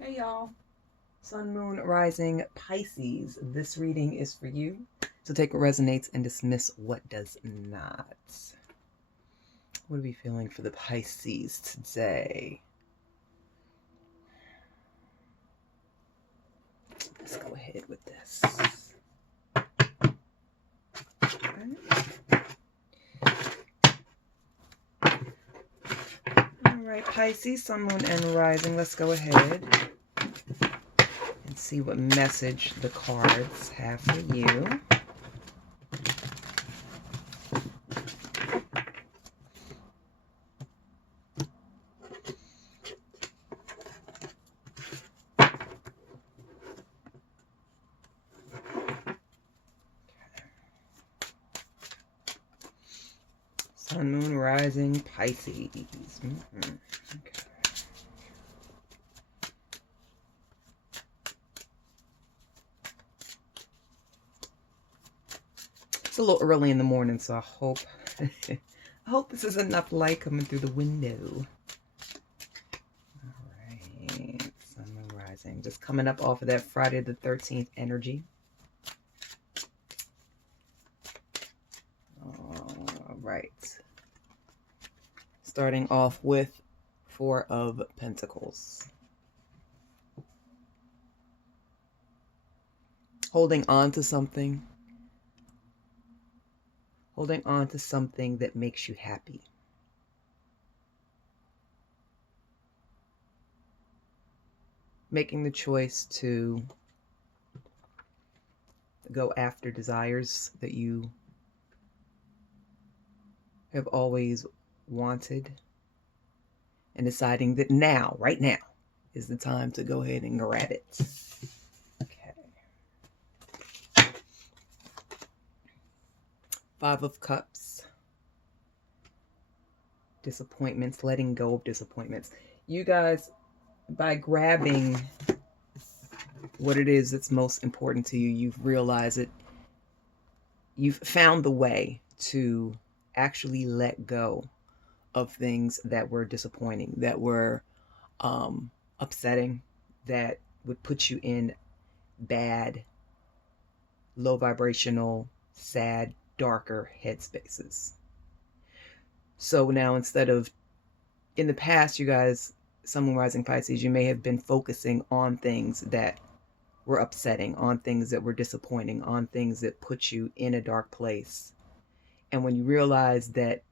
Hey y'all, Sun, Moon, Rising, Pisces. This reading is for you. So take what resonates and dismiss what does not. What are we feeling for the Pisces today? Let's go ahead with this. All right, Pisces, Sun, Moon, and Rising. Let's go ahead and see what message the cards have for you. Sun, Moon, Rising, Pisces. Okay. It's a little early in the morning, so I hope this is enough light coming through the window. All right, Sun, Moon, Rising, just coming up off of that Friday the 13th energy. All right, starting off with Four of Pentacles. Holding on to something. Holding on to something that makes you happy. Making the choice to go after desires that you have always wanted, and deciding that now, right now, is the time to go ahead and grab it. Okay. Five of Cups. Disappointments, letting go of disappointments. You guys, by grabbing what it is that's most important to you, you've realized it. You've found the way to actually let go of things that were disappointing, that were upsetting, that would put you in bad, low vibrational, sad, darker headspaces. So now, instead of, in the past, you guys, Sun, Moon, Rising, Pisces, you may have been focusing on things that were upsetting, on things that were disappointing, on things that put you in a dark place. And when you realize that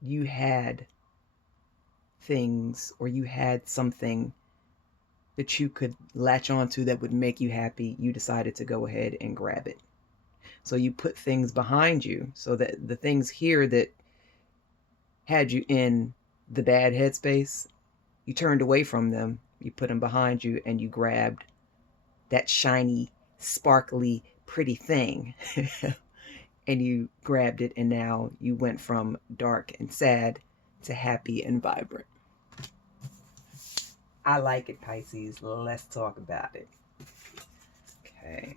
you had things, or you had something that you could latch onto that would make you happy, you decided to go ahead and grab it. So you put things behind you, so that the things here that had you in the bad headspace, you turned away from them, you put them behind you, and you grabbed that shiny, sparkly, pretty thing. And you grabbed it, and now you went from dark and sad to happy and vibrant. I like it, Pisces. Let's talk about it. Okay.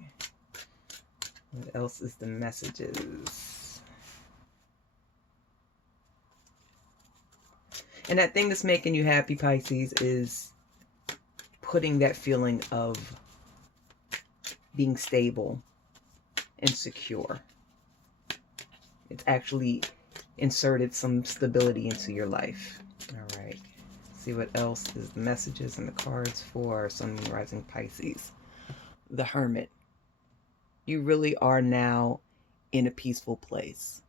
What else is the messages? And that thing that's making you happy, Pisces, is putting that feeling of being stable and secure. It's actually inserted some stability into your life. All right. See what else is the messages and the cards for Sun, Moon, Rising, Pisces. The Hermit. You really are now in a peaceful place.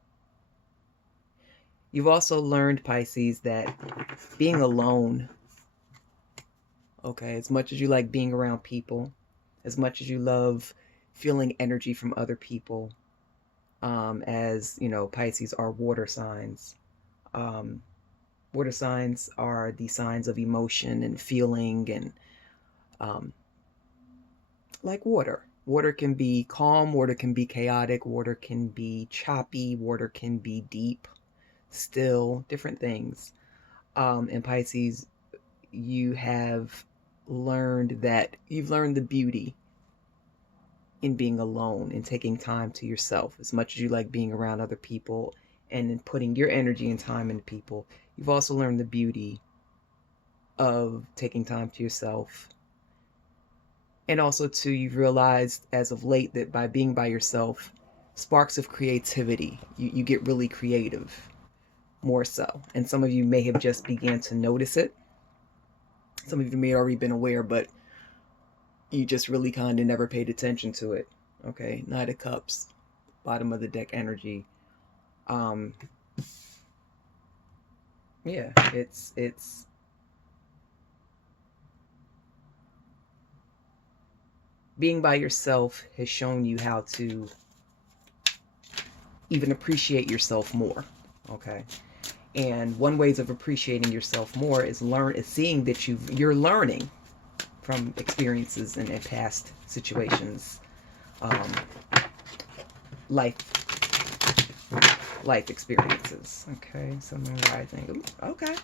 You've also learned, Pisces, that being alone, okay, as much as you like being around people, as much as you love feeling energy from other people, as you know, Pisces are water signs. Water signs are the signs of emotion and feeling, and like water. Water can be calm, water can be chaotic, water can be choppy, water can be deep, still, different things. In Pisces, you've learned the beauty in being alone and taking time to yourself. As much as you like being around other people and in putting your energy and time into people, you've also learned the beauty of taking time to yourself. And also, too, you've realized as of late that by being by yourself, sparks of creativity, you get really creative, more so. And some of you may have just began to notice it. Some of you may have already been aware, but you just really kind of never paid attention to it. Okay, Knight of Cups, bottom of the deck energy. Yeah, it's being by yourself has shown you how to even appreciate yourself more. Okay, and one ways of appreciating yourself more is seeing that you're learning from experiences and past situations, life experiences. Okay, so Moon Rising. Ooh, okay.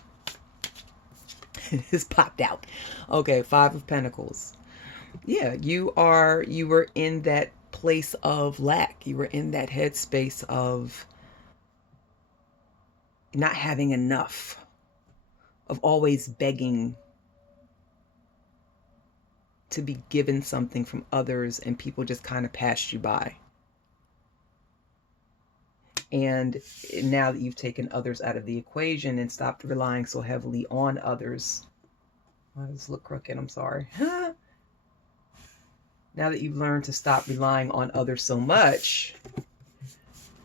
It's popped out. Okay, Five of Pentacles. Yeah, you were in that place of lack. You were in that headspace of not having enough, of always begging to be given something from others, and people just kind of passed you by. And now that you've taken others out of the equation and stopped relying so heavily on others, why does this look crooked? I'm sorry. Now that you've learned to stop relying on others so much,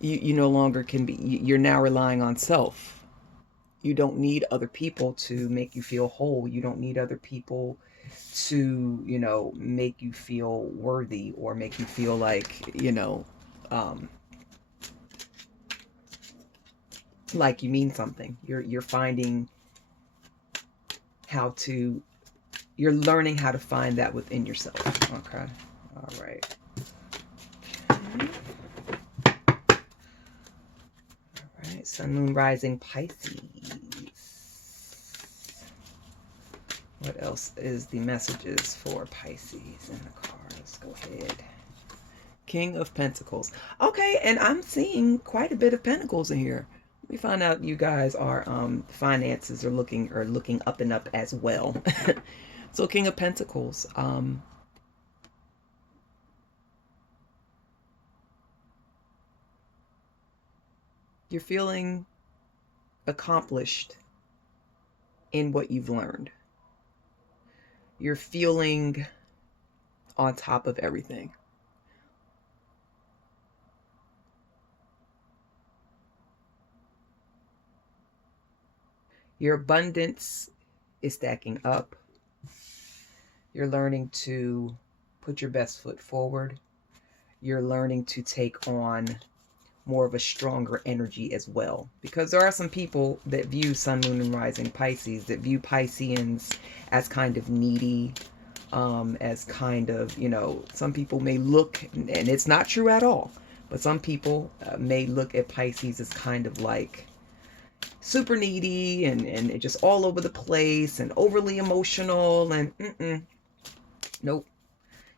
you no longer can be, you're now relying on self. You don't need other people to make you feel whole. You don't need other people to, make you feel worthy or make you feel like, like you mean something. You're finding you're learning how to find that within yourself. Okay. All right. All right. Sun, Moon, Rising, Pisces. What else is the messages for Pisces in the cards? Go ahead. King of Pentacles. Okay, and I'm seeing quite a bit of Pentacles in here. We find out you guys are finances are looking up and up as well. So King of Pentacles. You're feeling accomplished in what you've learned. You're feeling on top of everything. Your abundance is stacking up. You're learning to put your best foot forward. You're learning to take on more of a stronger energy as well. Because there are some people that view Sun, Moon, and Rising Pisces, that view Pisceans as kind of needy, as kind of, some people may look, and it's not true at all, but some people may look at Pisces as kind of like super needy and just all over the place and overly emotional and nope.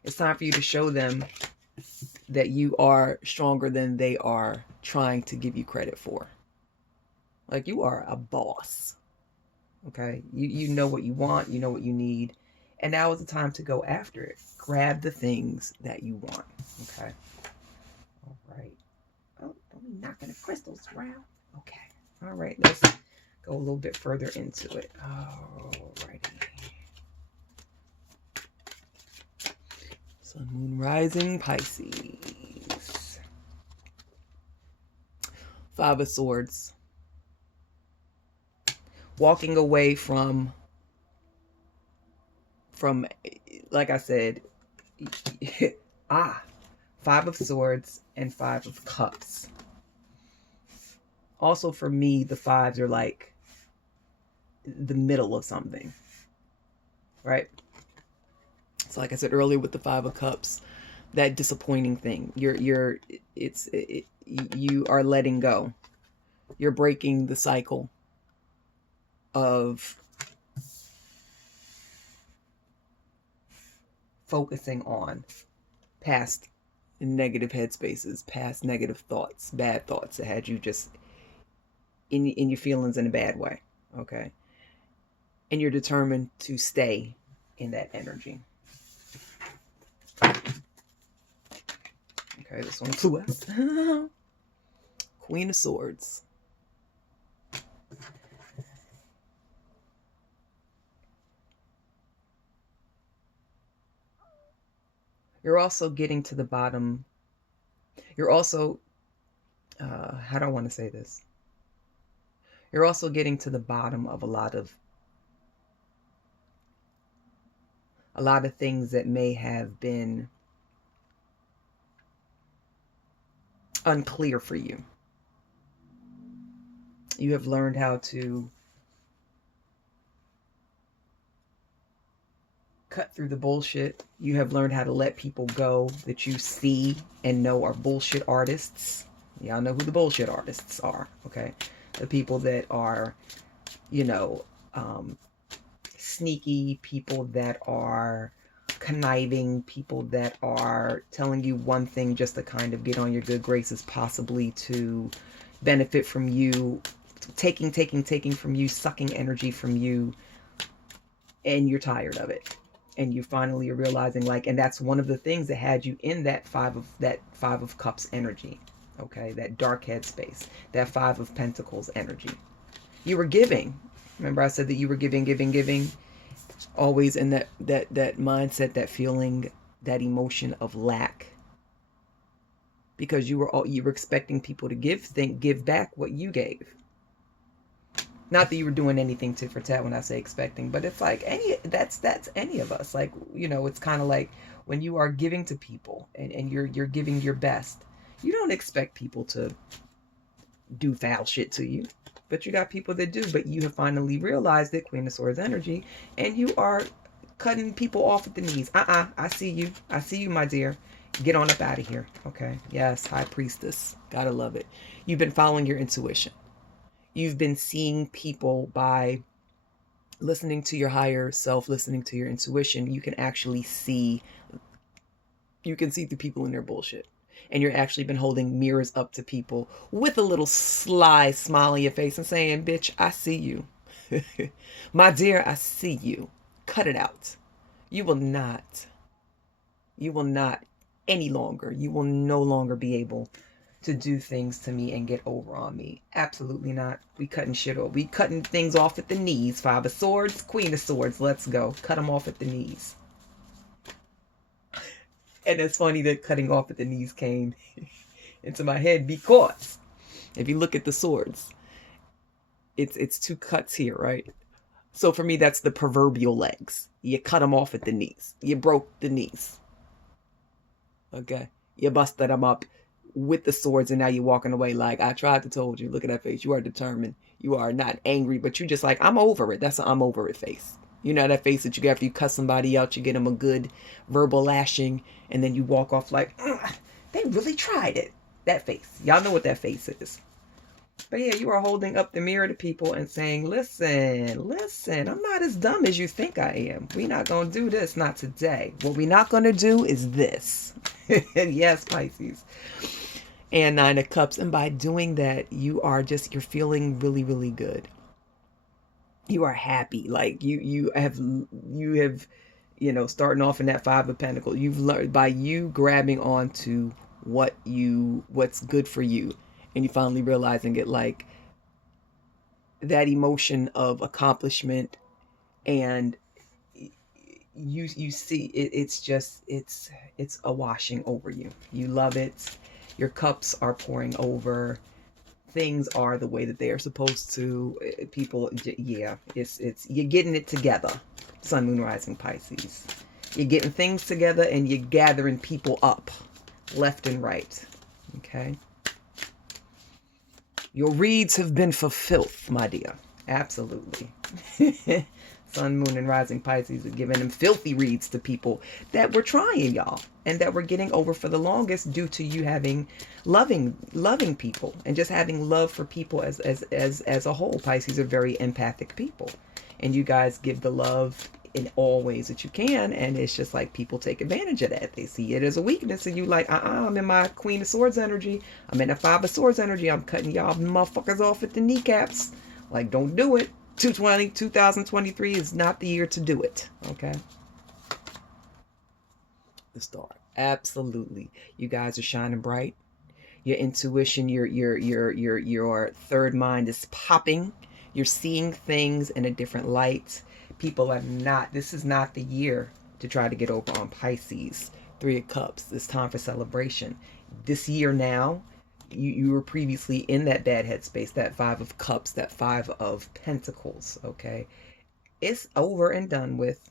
It's time for you to show them that you are stronger than they are trying to give you credit for. Like, you are a boss. Okay? You know what you want, you know what you need, and now is the time to go after it. Grab the things that you want. Okay? All right. Oh, don't be knocking the crystals around. Okay. All right, let's go a little bit further into it. All righty. Sun, Moon, Rising, Pisces. Five of Swords. Walking away from like I said, Five of Swords and Five of Cups. Also, for me, the fives are like the middle of something, right? So like I said earlier with the Five of Cups, that disappointing thing, you are letting go. You're breaking the cycle of focusing on past negative headspaces, past negative thoughts, bad thoughts that had you just in your feelings in a bad way. Okay. and you're determined to stay in that energy. Okay, this one flew out. Queen of Swords. You're also getting to the bottom. You're also, how do I want to say this? You're also getting to the bottom of a lot of things that may have been unclear for you. You have learned how to cut through the bullshit. You have learned how to let people go that you see and know are bullshit artists. Y'all know who the bullshit artists are, okay? The people that are, you know, sneaky, people that are conniving, people that are telling you one thing just to kind of get on your good graces, possibly to benefit from you, taking from you, sucking energy from you, and you're tired of it. And you finally are realizing, like, and that's one of the things that had you in that five of cups energy, okay? That dark head space, that 5 of pentacles energy. You were giving. Remember I said that you were giving, always in that mindset, that feeling, that emotion of lack, because you were expecting people to give back what you gave. Not that you were doing anything tit for tat when I say expecting, but it's like that's any of us. Like, you know, it's kind of like when you are giving to people and you're giving your best, you don't expect people to do foul shit to you. But you got people that do. But you have finally realized it, Queen of Swords energy, and you are cutting people off at the knees. I see you. I see you, my dear. Get on up out of here. Okay. Yes, High Priestess. Gotta love it. You've been following your intuition. You've been seeing people by listening to your higher self, listening to your intuition. You can actually see, you can see through people in their bullshit. And you're actually been holding mirrors up to people with a little sly smile on your face and saying, bitch, I see you. My dear, I see you. Cut it out. You will not any longer. You will no longer be able to do things to me and get over on me. Absolutely not. We cutting shit off. We cutting things off at the knees. 5 of Swords, Queen of Swords. Let's go. Cut them off at the knees. And it's funny that cutting off at the knees came into my head, because if you look at the swords, it's 2 cuts here, right? So for me, that's the proverbial legs. You cut them off at the knees. You broke the knees. Okay? You busted them up with the swords, and now you're walking away like, I tried to told you. Look at that face. You are determined. You are not angry, but you just like, I'm over it. That's an I'm over it face. You know that face that you get after you cuss somebody out, you get them a good verbal lashing, and then you walk off like, they really tried it. That face. Y'all know what that face is. But yeah, you are holding up the mirror to people and saying, listen, I'm not as dumb as you think I am. We're not going to do this, not today. What we're not going to do is this. Yes, Pisces. And 9 of Cups. And by doing that, you're feeling really, really good. You are happy. Like you have, starting off in that 5 of Pentacles, you've learned by you grabbing onto what's good for you. And you finally realizing it, like that emotion of accomplishment, and you see it, it's a washing over you. You love it. Your cups are pouring over. Things are the way that they are supposed to. People, yeah, it's you're getting it together. Sun, Moon, Rising, Pisces. You're getting things together and you're gathering people up left and right. Okay. Your reeds have been fulfilled, my dear. Absolutely. Sun, Moon, and Rising Pisces are giving them filthy reads to people that were trying, y'all, and that were getting over for the longest due to you having loving people and just having love for people as a whole. Pisces are very empathic people, and you guys give the love in all ways that you can, and it's just like people take advantage of that. They see it as a weakness, and you like, I'm in my Queen of Swords energy. I'm in a 5 of Swords energy. I'm cutting y'all motherfuckers off at the kneecaps. Like, don't do it. 2023 is not the year to do it. Okay. The star. Absolutely. You guys are shining bright. Your intuition, your third mind is popping. You're seeing things in a different light. People are not, this is not the year to try to get over on Pisces. Three of Cups. It's time for celebration. This year now, you were previously in that bad headspace, that Five of Cups, that Five of Pentacles, okay? It's over and done with.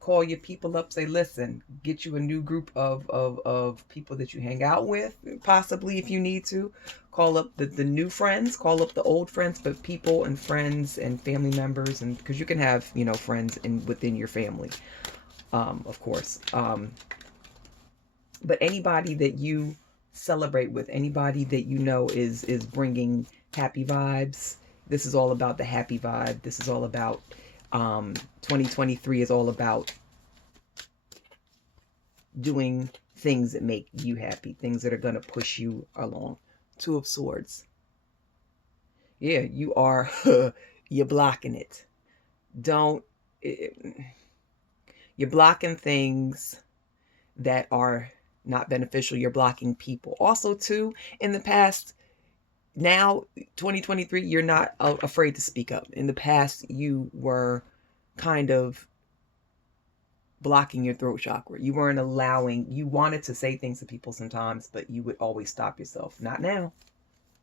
Call your people up, say, listen, get you a new group of people that you hang out with, possibly if you need to. Call up the new friends, call up the old friends, but people and friends and family members, and because you can have, you know, friends within your family, of course. But anybody that you celebrate with, anybody that you know is bringing happy vibes. This is all about the happy vibe. This is all about 2023 is all about doing things that make you happy, things that are going to push you along. Two of Swords. Yeah, you are, you're blocking it. You're blocking things that are not beneficial. You're blocking people. Also, too, in the past, now 2023, you're not afraid to speak up. In the past, you were kind of blocking your throat chakra. You weren't allowing, you wanted to say things to people sometimes, but you would always stop yourself. Not now.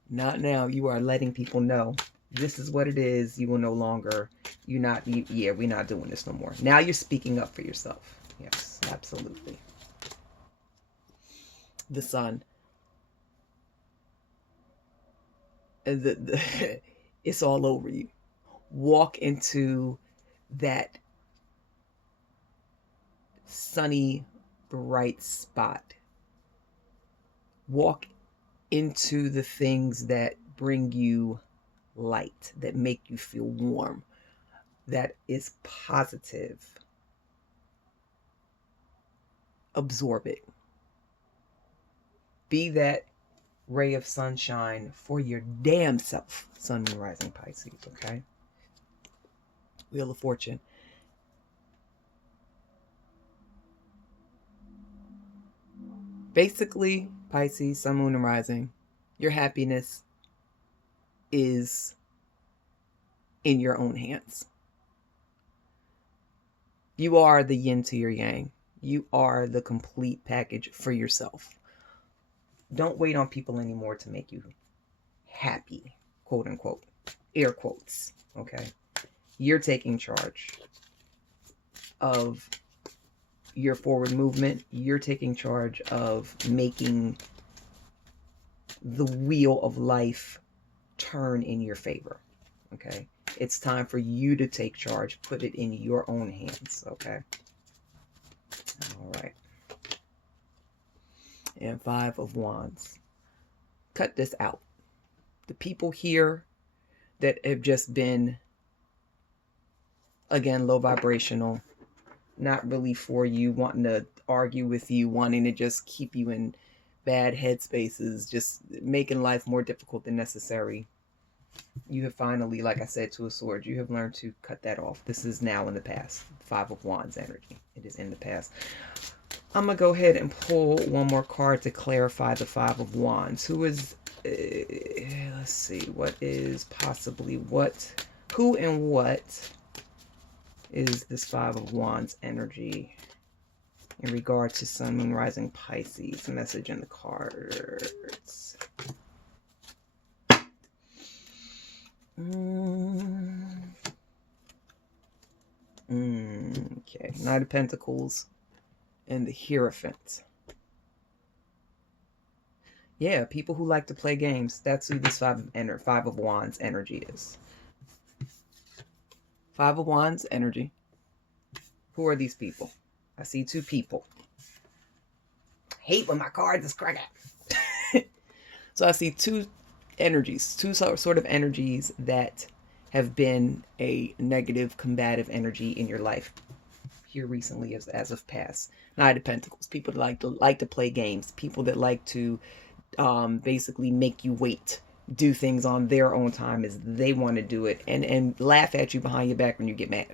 Not now. You are letting people know this is what it is. You will no longer, we're not doing this no more. Now you're speaking up for yourself. Yes, absolutely. The Sun. It's all over you. Walk into that sunny, bright spot. Walk into the things that bring you light, that make you feel warm, that is positive. Absorb it. Be that ray of sunshine for your damn self. Sun, Moon, Rising, Pisces, okay? Wheel of Fortune. Basically, Pisces, Sun, Moon, and Rising, your happiness is in your own hands. You are the yin to your yang. You are the complete package for yourself. Don't wait on people anymore to make you happy, quote unquote, air quotes, okay? You're taking charge of your forward movement. You're taking charge of making the wheel of life turn in your favor, okay? It's time for you to take charge. Put it in your own hands, okay? All right. And Five of Wands. Cut this out. The people here that have just been, again, low vibrational, not really for you, wanting to argue with you, wanting to just keep you in bad headspaces, just making life more difficult than necessary. You have finally, like I said, Two of Swords, you have learned to cut that off. This is now in the past. Five of Wands energy. It is in the past. I'm going to go ahead and pull one more card to clarify the Five of Wands. Who is, let's see, what is possibly what, who and what is this Five of Wands energy in regard to Sun, Moon, Rising, Pisces? Message in the cards. Okay, Knight of Pentacles and the Hierophant. Yeah, people who like to play games. That's who this Five of Wands energy is. Five of Wands energy. Who are these people? I see two people. Hate when my cards is crooked. So I see two energies, two sort of energies that have been a negative, combative energy in your life here recently, as of past. Knight of Pentacles. People that like to play games. People that like to basically make you wait, do things on their own time as they want to do it, and laugh at you behind your back when you get mad.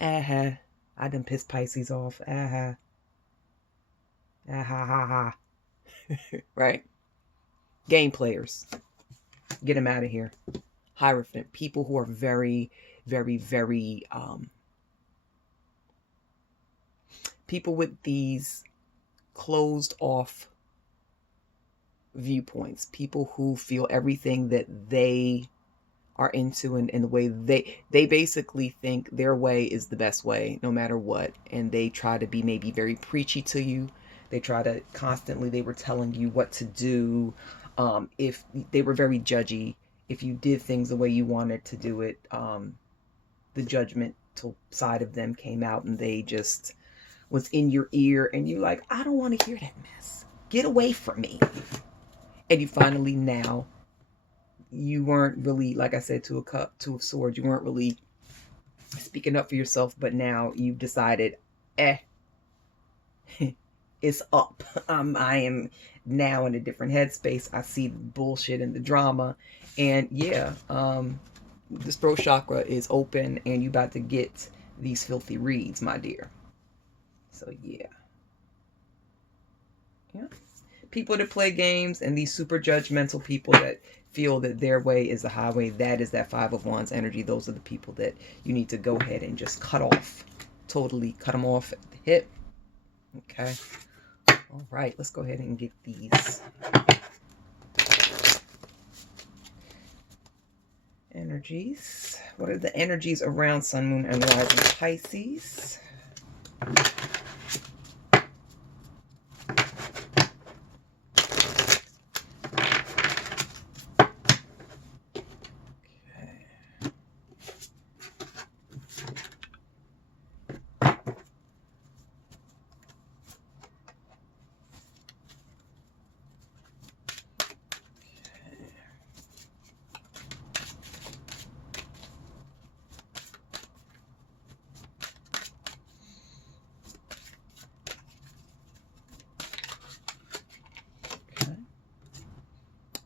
Uh-huh. I done pissed Pisces off. Uh-huh. Ah-ha ha ha. Right? Game players. Get them out of here. Hierophant. People who are very, very, very people with these closed off viewpoints. People who feel everything that they are into and the way they basically think their way is the best way no matter what, and they try to be maybe very preachy to you. They try to constantly, they were telling you what to do. If they were very judgy, if you did things the way you wanted to do it, the judgmental side of them came out, and they just was in your ear, and you're like, I don't want to hear that mess, get away from me. And you finally, now you weren't really, like I said, to a cup, to a sword, you weren't really speaking up for yourself, but now you've decided, it's up. I am now in a different headspace. I see the bullshit and the drama, and yeah, this throat chakra is open, and you about to get these filthy reads, my dear. So yeah. People that play games, and these super judgmental people that feel that their way is the highway, that is that Five of Wands energy. Those are the people that you need to go ahead and just cut off. Totally cut them off at the hip. Okay. All right. Let's go ahead and get these energies. What are the energies around Sun, Moon, and Rising Pisces?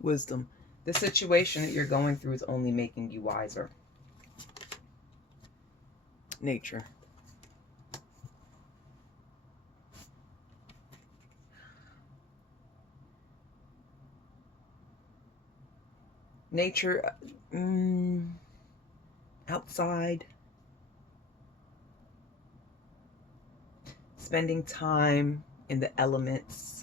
Wisdom. The situation that you're going through is only making you wiser. Nature. Nature, outside. Spending time in the elements.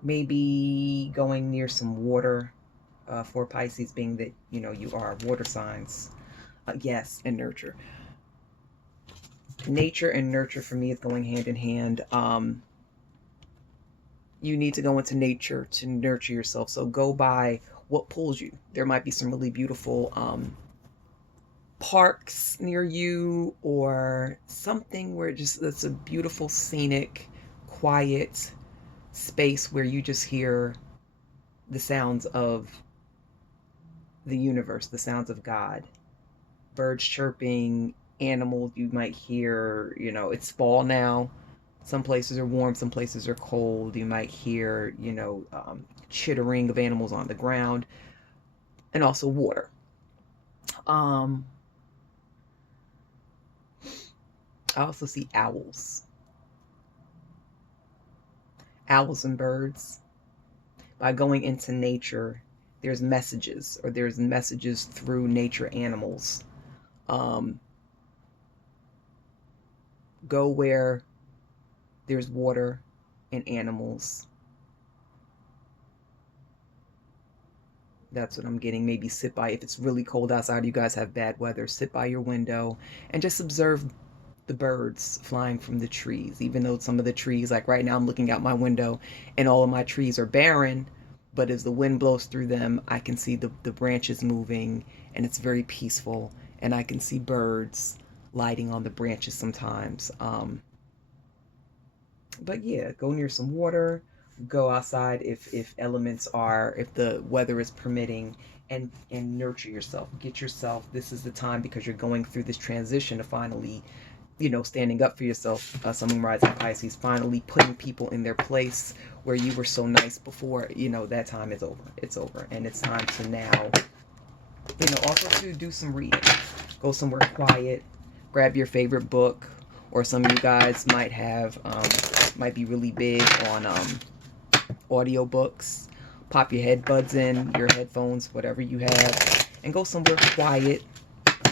Maybe going near some water, for Pisces, being that, you know, you are water signs. Yes, and nurture. Nature and nurture for me is going hand in hand. You need to go into nature to nurture yourself. So go by what pulls you. There might be some really beautiful parks near you, or something where it's a beautiful, scenic, quiet space where you just hear the sounds of the universe, the sounds of God, birds chirping, animals you might hear. You know, it's fall now. Some places are warm, some places are cold. You might hear, you know, chittering of animals on the ground, and also water. I also see owls. Owls and birds. By going into nature, there's messages, or there's messages through nature animals. Go where there's water and animals. That's what I'm getting. Maybe sit by, if it's really cold outside, you guys have bad weather, sit by your window and just observe the birds flying from the trees. Even though some of the trees, like right now I'm looking out my window and all of my trees are barren, but as the wind blows through them, I can see the branches moving, and it's very peaceful, and I can see birds lighting on the branches sometimes. But yeah, go near some water, go outside if elements are, if the weather is permitting, and nurture yourself. Get yourself, this is the time, because you're going through this transition, to finally you know, standing up for yourself, Sun, Moon, Rising Pisces, finally putting people in their place where you were so nice before, you know, that time is over. It's over. And it's time to now, you know, also to do some reading. Go somewhere quiet, grab your favorite book, or some of you guys might have, might be really big on audiobooks. Pop your headbuds in, your headphones, whatever you have, and go somewhere quiet.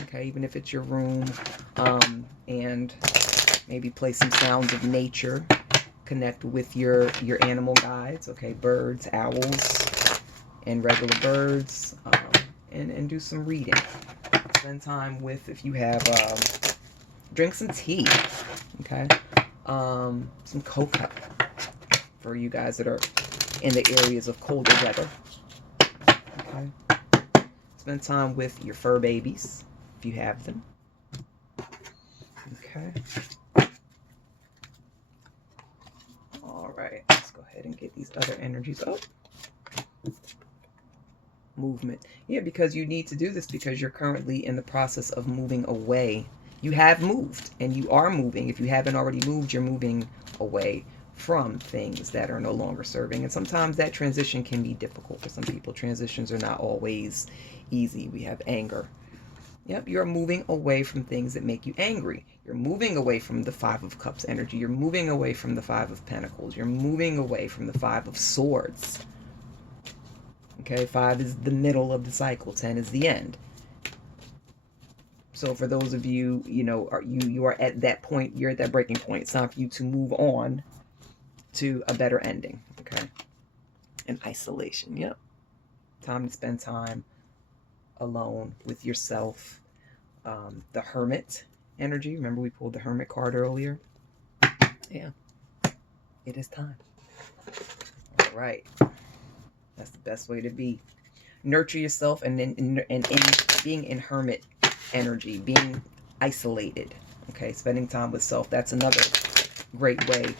Okay, even if it's your room, and maybe play some sounds of nature. Connect with your animal guides. Okay, birds, owls, and regular birds, and do some reading. Spend time with, if you have, drink some tea. Okay, some cocoa for you guys that are in the areas of colder weather. Okay, spend time with your fur babies if you have them. Okay. All right, let's go ahead and get these other energies up. Movement. Yeah, because you need to do this because you're currently in the process of moving away. You have moved and you are moving. If you haven't already moved, you're moving away from things that are no longer serving. And sometimes that transition can be difficult for some people. Transitions are not always easy. We have anger. Yep, you're moving away from things that make you angry. You're moving away from the Five of Cups energy. You're moving away from the Five of Pentacles. You're moving away from the Five of Swords. Okay, 5 is the middle of the cycle. 10 is the end. So for those of you, you know, you are at that point. You're at that breaking point. It's time for you to move on to a better ending. Okay, and isolation. Yep, time to spend time alone with yourself. The Hermit energy. Remember we pulled the Hermit card earlier? Yeah. It is time. All right. That's the best way to be. Nurture yourself, and in being in Hermit energy, being isolated. Okay, spending time with self. That's another great way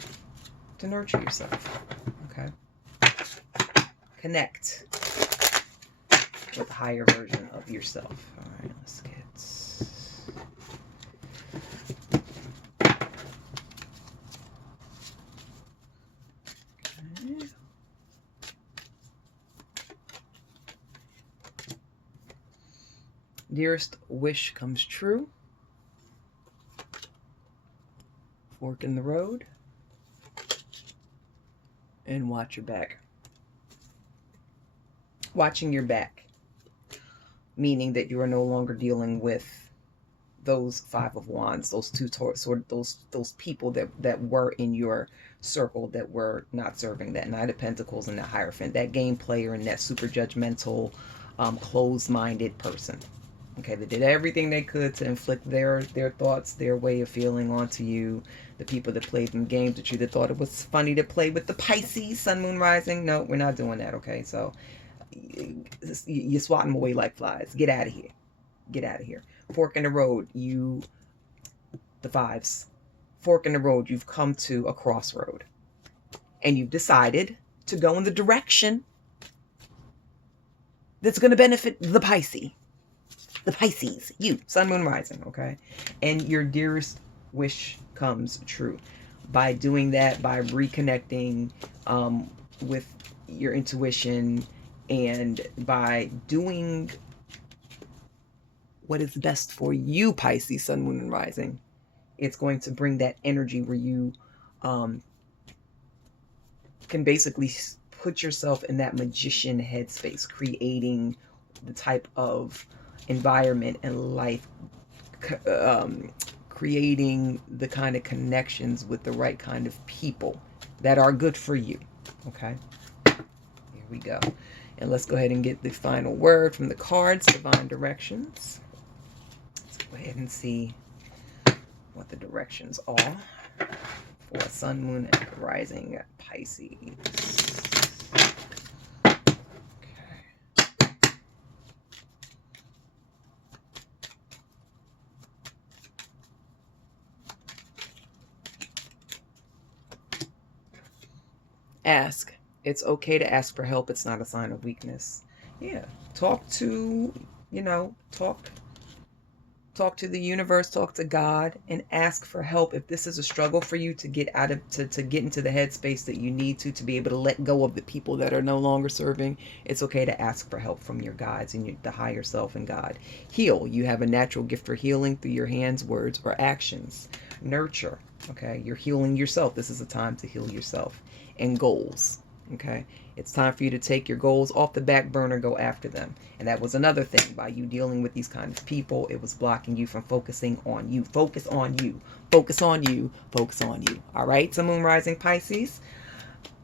to nurture yourself. Okay. Connect with a higher version of yourself. All right, let's get... Okay. Dearest wish comes true. Fork in the road. And watch your back. Watching your back, meaning that you are no longer dealing with those Five of Wands, those two those people that were in your circle that were not serving, that Knight of Pentacles and that Hierophant, that game player and that super judgmental, closed-minded person. Okay, they did everything they could to inflict their thoughts, their way of feeling onto you. The people that played them games with you, that thought it was funny to play with the Pisces, Sun, Moon, Rising. No, we're not doing that, okay? So you swat them away like flies. Get out of here. Get out of here. Fork in the road. The fives. Fork in the road. You've come to a crossroad. And you've decided to go in the direction that's going to benefit the Pisces. The Pisces. You. Sun, Moon, Rising. Okay? And your dearest wish comes true. By doing that, by reconnecting with your intuition, and by doing what is best for you, Pisces, Sun, Moon, and Rising, it's going to bring that energy where you can basically put yourself in that magician headspace, creating the type of environment and life, creating the kind of connections with the right kind of people that are good for you. Okay, here we go. And let's go ahead and get the final word from the cards, divine directions. Let's go ahead and see what the directions are for Sun, Moon, and Rising Pisces. Okay. Ask. It's okay to ask for help. It's not a sign of weakness. Yeah. Talk to Talk to the universe, talk to God, and ask for help. If this is a struggle for you to get out of to get into the headspace that you need to be able to let go of the people that are no longer serving, it's okay to ask for help from your guides and the higher self and God. Heal. You have a natural gift for healing through your hands, words, or actions. Nurture. Okay, you're healing yourself. This is a time to heal yourself. And goals. Okay, it's time for you to take your goals off the back burner, go after them. And that was another thing. By you dealing with these kind of people, it was blocking you from focusing on you. Focus on you. Focus on you. Focus on you. All right, so Moon Rising Pisces.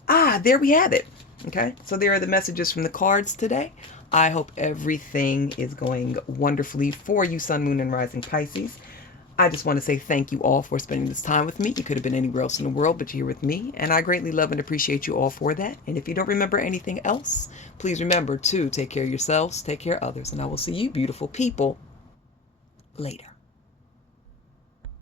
There we have it. Okay, so there are the messages from the cards today. I hope everything is going wonderfully for you, Sun, Moon, and Rising Pisces. I just want to say thank you all for spending this time with me. You could have been anywhere else in the world, but you're here with me, and I greatly love and appreciate you all for that. And if you don't remember anything else, please remember to take care of yourselves, take care of others, and I will see you beautiful people later.